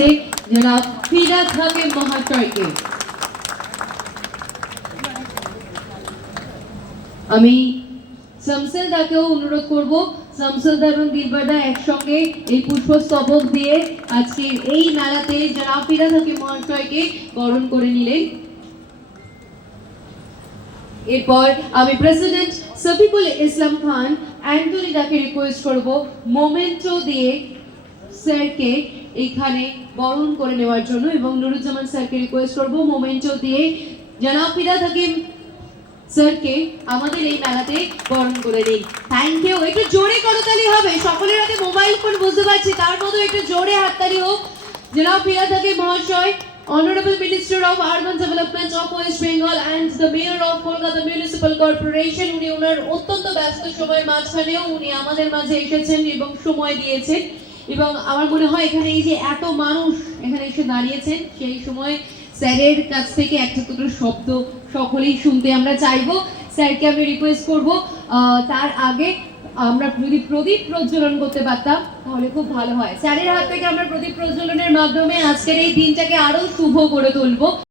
যাচ্ছে জনাব ফিরাদ হাকিম মহাশয়কে। আমি শামসুলদাকেও অনুরোধ করব, শামসুলদা এবং দিলবারদা একসঙ্গে এই পুষ্পস্তবক দিয়ে আজকের এই মেলাতে জনাব ফিরাদ হাকিম মহাশয়কে বরণ করে নিলেন। এরপর আমি প্রেসিডেন্ট সফিকুল ইসলাম খান অ্যান্টনিদাকে রিকোয়েস্ট করব মোমেন্টো দিয়ে স্যারকে এখানে বরণ করে নেওয়ার জন্য, এবং নুরুজ্জামান স্যারকে রিকোয়েস্ট করব মোমেন্টো দিয়ে জনাব ফিরাদ হাকিম স্যারকে আমাদের এই মেলাতে বরণ করে নিন। Thank you. একটু জোরে করতালি হবে, সকলের হাতে মোবাইল ফোন বুঝতে পারছি, তার মতো একটু জোরে হাততালি হোক। জনাব ফিরাদ হাকিম মহাশয়, Honorable Minister of Urban Development of West Bengal and the Mayor of Kolkata Municipal Corporation, উনি ওনার অত্যন্ত ব্যস্ত সময়ের মাঝখানেও উনি আমাদের মাঝে এসেছেন এবং সময় দিয়েছেন, এবং আমার মনে হয় এখানে এই যে এত মানুষ এখানে এসে দাঁড়িয়েছেন, সেই সময় স্যারের কাছ থেকে একটা দুটো শব্দ সকলেই শুনতে আমরা চাইবো। স্যারকে আমি রিকোয়েস্ট করব তার আগে আমরা যদি প্রদীপ প্রজ্বলন করতে পারতাম তাহলে খুব ভালো হয়। স্যারের হাত থেকে আমরা প্রদীপ প্রজ্বলনের মাধ্যমে আজকের এই দিনটাকে আরো শুভ করে তুলবো।